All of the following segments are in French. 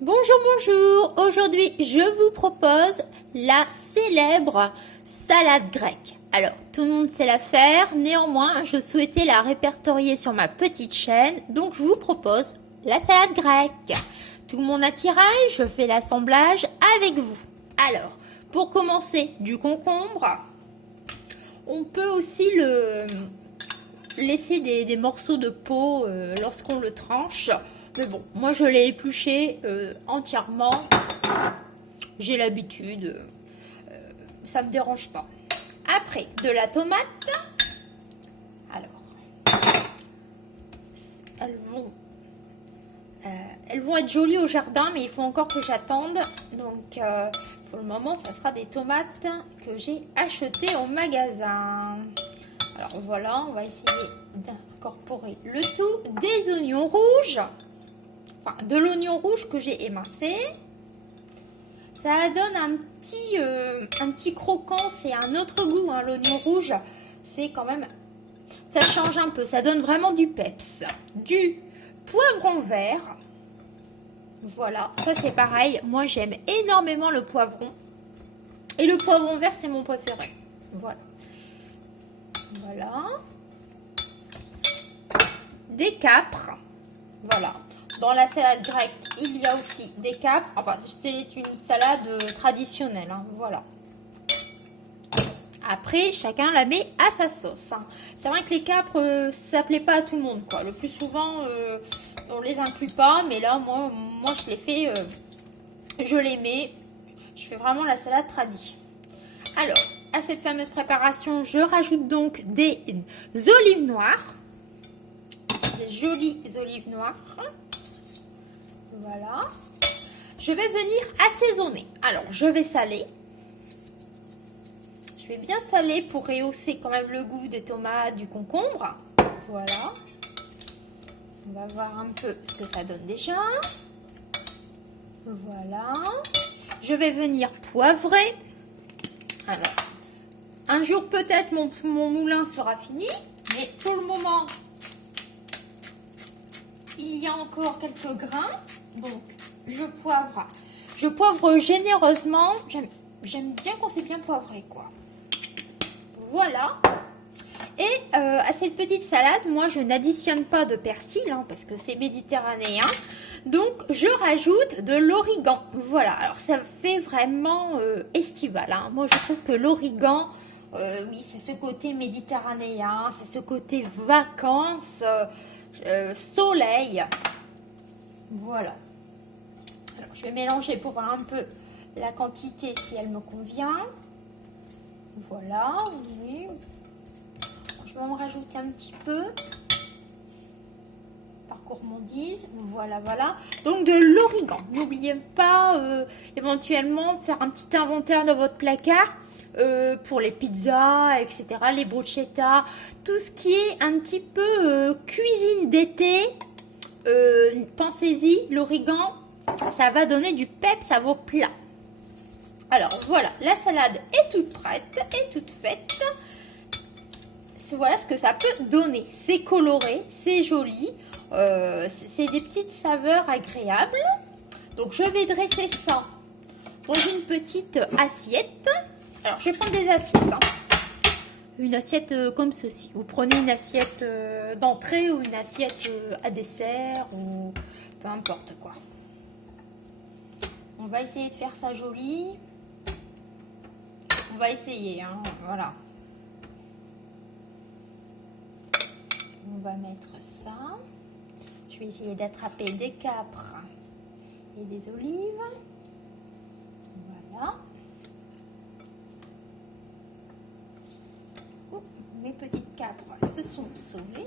Bonjour, bonjour. Aujourd'hui, je vous propose la célèbre salade grecque. Alors, tout le monde sait la faire. Néanmoins, je souhaitais la répertorier sur ma petite chaîne. Donc, je vous propose la salade grecque. Tout mon attirail, je fais l'assemblage avec vous. Alors, pour commencer, du concombre. On peut aussi le laisser des morceaux de peau lorsqu'on le tranche. Mais bon, moi je l'ai épluché entièrement. J'ai l'habitude. Ça me dérange pas. Après, de la tomate. Alors, elles vont être jolies au jardin, mais il faut encore que j'attende. Donc, pour le moment, ça sera des tomates que j'ai achetées au magasin. Alors voilà, on va essayer d'incorporer le tout. Des oignons rouges. Enfin, de l'oignon rouge que j'ai émincé. Ça donne un petit croquant, c'est un autre goût, hein, l'oignon rouge. C'est quand même, ça change un peu, ça donne vraiment du peps. Du poivron vert. Voilà, ça c'est pareil. Moi j'aime énormément le poivron. Et le poivron vert c'est mon préféré. Voilà. Voilà. Des capres. Voilà. Dans la salade grecque, il y a aussi des capres. Enfin, c'est une salade traditionnelle. Hein, voilà. Après, chacun la met à sa sauce. Hein. C'est vrai que les capres, ça plaît pas à tout le monde. Quoi. Le plus souvent, on les inclut pas. Mais là, moi je les fais. Je les mets. Je fais vraiment la salade tradie. Alors, à cette fameuse préparation, je rajoute donc des olives noires. Des jolies olives noires. Voilà. Je vais venir assaisonner. Alors, je vais saler. Je vais bien saler pour rehausser quand même le goût des tomates, du concombre. Voilà. On va voir un peu ce que ça donne déjà. Voilà. Je vais venir poivrer. Alors, un jour peut-être mon moulin sera fini. Mais pour le moment, il y a encore quelques grains. Donc, je poivre généreusement. J'aime bien quand c'est bien poivré, quoi. Voilà. Et à cette petite salade, moi, je n'additionne pas de persil, hein, parce que c'est méditerranéen. Donc, je rajoute de l'origan. Voilà. Alors, ça fait vraiment estival. Hein. Moi, je trouve que l'origan, oui, c'est ce côté méditerranéen, c'est ce côté vacances, soleil. Voilà. Alors, je vais mélanger pour voir un peu la quantité si elle me convient. Voilà, oui. Je vais en rajouter un petit peu. Par gourmandise. Voilà, voilà. Donc, de l'origan. N'oubliez pas, éventuellement, faire un petit inventaire dans votre placard. Pour les pizzas, etc., les bruschetta, tout ce qui est un petit peu cuisine d'été. Pensez-y, l'origan, ça va donner du peps à vos plats. Alors voilà, la salade est toute prête et toute faite. Voilà ce que ça peut donner. C'est coloré, c'est joli, c'est des petites saveurs agréables. Donc je vais dresser ça dans une petite assiette. Alors je vais prendre des assiettes. Hein. Une assiette comme ceci. Vous prenez une assiette d'entrée ou une assiette à dessert ou peu importe quoi. On va essayer de faire ça joli. On va essayer, hein, voilà. On va mettre ça. Je vais essayer d'attraper des capres et des olives. Voilà. Mes petites capres se sont sauvées.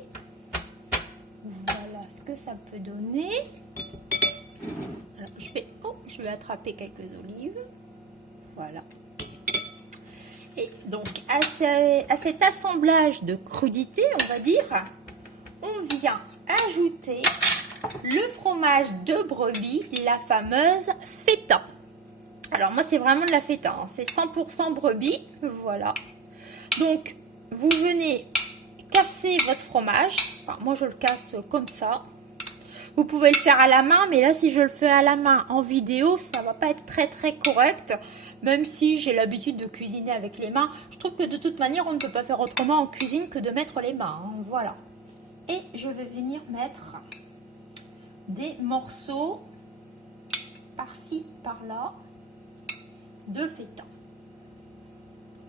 Voilà ce que ça peut donner. Alors, je vais attraper quelques olives. Voilà. Et donc, à cet assemblage de crudités, on va dire, on vient ajouter le fromage de brebis, la fameuse feta. Alors, moi, c'est vraiment de la feta. Hein. C'est 100% brebis. Voilà. Donc, vous venez casser votre fromage. Enfin, moi, je le casse comme ça. Vous pouvez le faire à la main, mais là, si je le fais à la main en vidéo, ça va pas être très correct. Même si j'ai l'habitude de cuisiner avec les mains, je trouve que de toute manière, on ne peut pas faire autrement en cuisine que de mettre les mains. Hein, voilà. Et je vais venir mettre des morceaux par-ci, par-là de feta.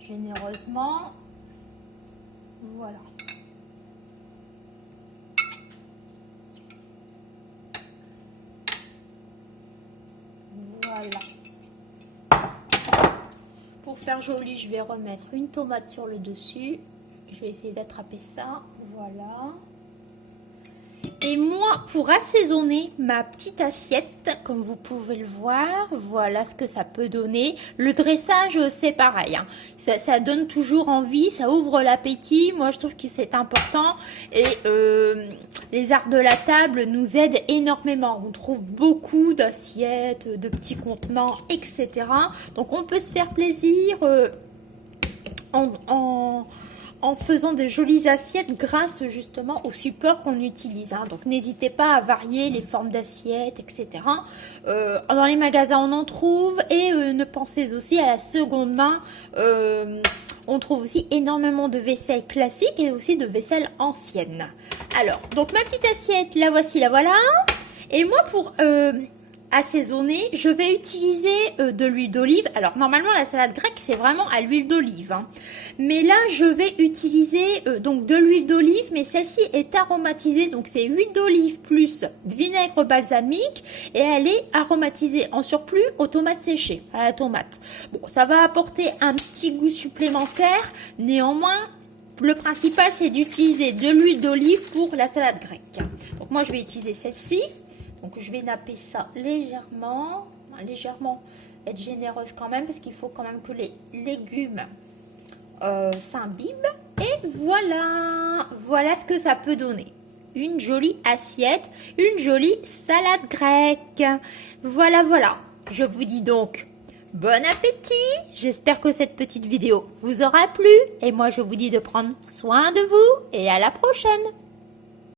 Généreusement. Voilà. Voilà. Pour faire joli, je vais remettre une tomate sur le dessus. Je vais essayer d'attraper ça. Voilà. Et moi, pour assaisonner ma petite assiette, comme vous pouvez le voir, voilà ce que ça peut donner. Le dressage, c'est pareil. Hein. Ça donne toujours envie, ça ouvre l'appétit. Moi, je trouve que c'est important. Et les arts de la table nous aident énormément. On trouve beaucoup d'assiettes, de petits contenants, etc. Donc, on peut se faire plaisir en faisant de jolies assiettes grâce justement au support qu'on utilise. Hein. Donc n'hésitez pas à varier les formes d'assiettes, etc. Dans les magasins on en trouve et ne pensez aussi à la seconde main. On trouve aussi énormément de vaisselle classique et aussi de vaisselle ancienne. Alors, donc ma petite assiette, la voici, la voilà. Et moi pour assaisonner, je vais utiliser de l'huile d'olive. Alors normalement la salade grecque c'est vraiment à l'huile d'olive, hein. Mais là je vais utiliser donc de l'huile d'olive, mais celle-ci est aromatisée, donc c'est huile d'olive plus vinaigre balsamique et elle est aromatisée en surplus aux tomates séchées, à la tomate. Bon, ça va apporter un petit goût supplémentaire, néanmoins le principal c'est d'utiliser de l'huile d'olive pour la salade grecque. Donc moi je vais utiliser celle-ci. Donc je vais napper ça légèrement, être généreuse quand même parce qu'il faut quand même que les légumes s'imbibent. Et voilà ce que ça peut donner. Une jolie assiette, une jolie salade grecque. Voilà. Je vous dis donc bon appétit. J'espère que cette petite vidéo vous aura plu. Et moi je vous dis de prendre soin de vous et à la prochaine.